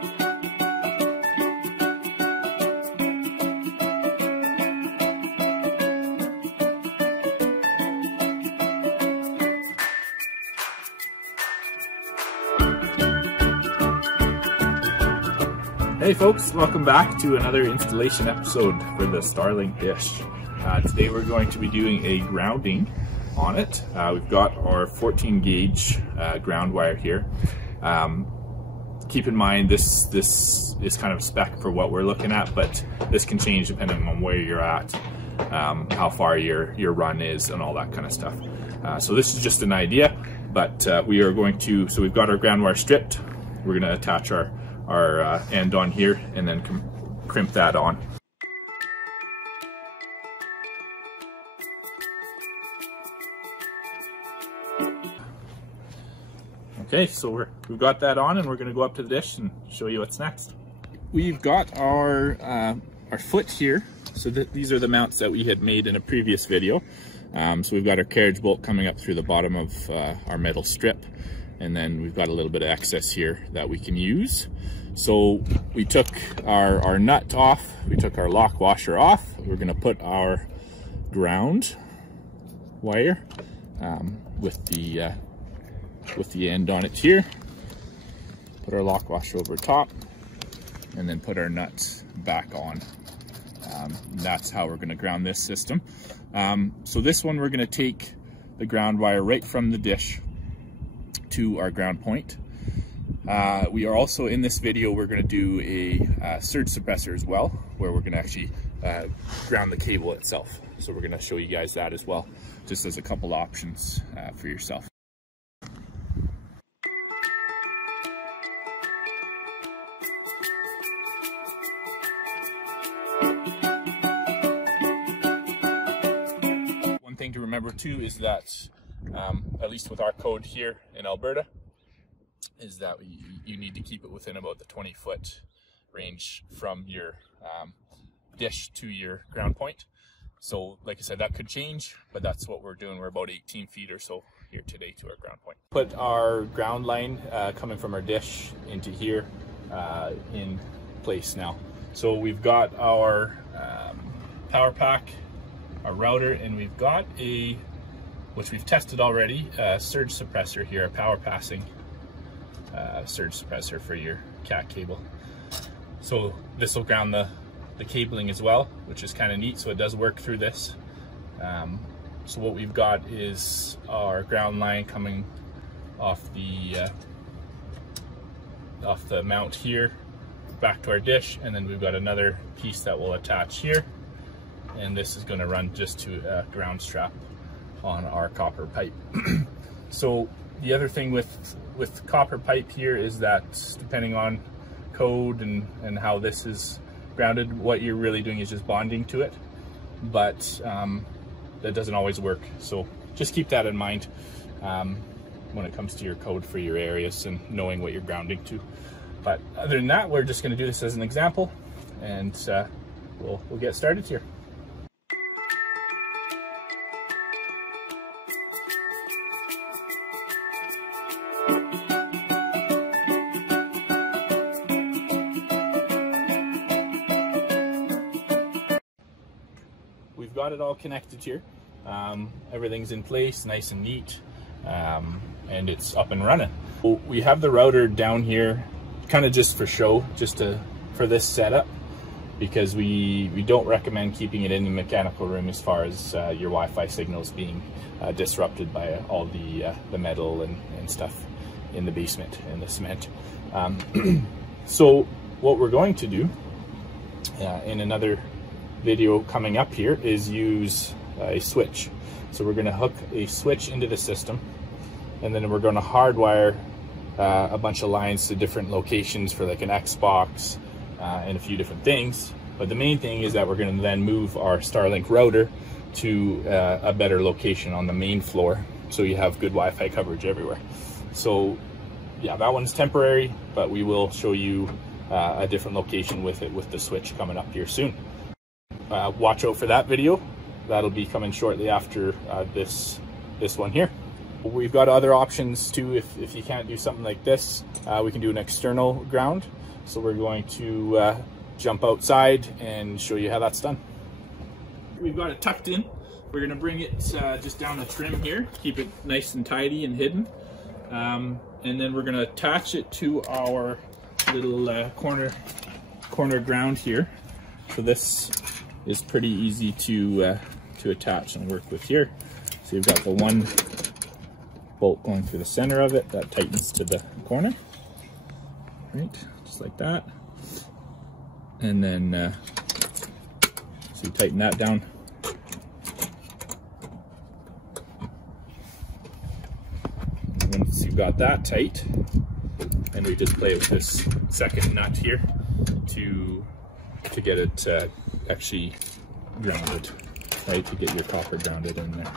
Hey folks, welcome back to another installation episode for the Starlink Dish. Today we're going to be doing a grounding on it. We've got our 14 gauge ground wire here. Keep in mind this is kind of spec for what we're looking at, but this can change depending on where you're at, how far your run is and all that kind of stuff. So this is just an idea, but we are going to, so we've got our ground wire stripped. We're going to attach our end on here and then crimp that on. Okay, so we've got that on and we're going to go up to the dish and show you what's next. We've got our foot here. So these are the mounts that we had made in a previous video. So we've got our carriage bolt coming up through the bottom of our metal strip. And then we've got a little bit of excess here that we can use. So we took our nut off, we took our lock washer off. We're gonna put our ground wire with the end on it here. Put our lock washer over top and then put our nuts back on. That's how we're gonna ground this system. So this one, we're gonna take the ground wire right from the dish to our ground point. We are also, in this video, we're going to do a surge suppressor as well, where we're going to actually ground the cable itself. So we're going to show you guys that as well, just as a couple options for yourself. One thing to remember too is that at least with our code here in Alberta, is that you need to keep it within about the 20-foot range from your dish to your ground point. So like I said, that could change, but that's what we're doing. We're about 18 feet or so here today to our ground point. Put our ground line coming from our dish into here in place now. So we've got our power pack, our router, and we've got which we've tested already, surge suppressor here, a power passing surge suppressor for your cat cable. So this will ground the cabling as well, which is kind of neat. So it does work through this. So what we've got is our ground line coming off the mount here back to our dish, and then we've got another piece that will attach here, and this is going to run just to a ground strap on our copper pipe. So the other thing with copper pipe here is that depending on code and how this is grounded, what you're really doing is just bonding to it, but that doesn't always work. So just keep that in mind when it comes to your code for your areas and knowing what you're grounding to. But other than that, we're just going to do this as an example, and we'll get started here. We've got it all connected here. Everything's in place, nice and neat, and it's up and running. We have the router down here kind of just for show, for this setup, because we don't recommend keeping it in the mechanical room as far as your Wi-Fi signals being disrupted by all the metal and stuff in the basement and the cement. So what we're going to do in another video coming up here is use a switch. So we're going to hook a switch into the system, and then we're going to hardwire a bunch of lines to different locations for like an Xbox and a few different things. But the main thing is that we're going to then move our Starlink router to a better location on the main floor, so you have good Wi-Fi coverage everywhere. So yeah, that one's temporary, but we will show you a different location with it, with the switch coming up here soon. Watch out for that video. That'll be coming shortly after this one here. We've got other options too. If you can't do something like this, we can do an external ground. So we're going to jump outside and show you how that's done. We've got it tucked in. We're gonna bring it just down the trim here, keep it nice and tidy and hidden. And then we're gonna attach it to our little corner ground here. So this is pretty easy to attach and work with here. So you've got the one bolt going through the center of it that tightens to the corner, right? Just like that. And then so you tighten that down. Once you've got that tight, and we just play with this second nut here to get it actually grounded, right? To get your copper grounded in there.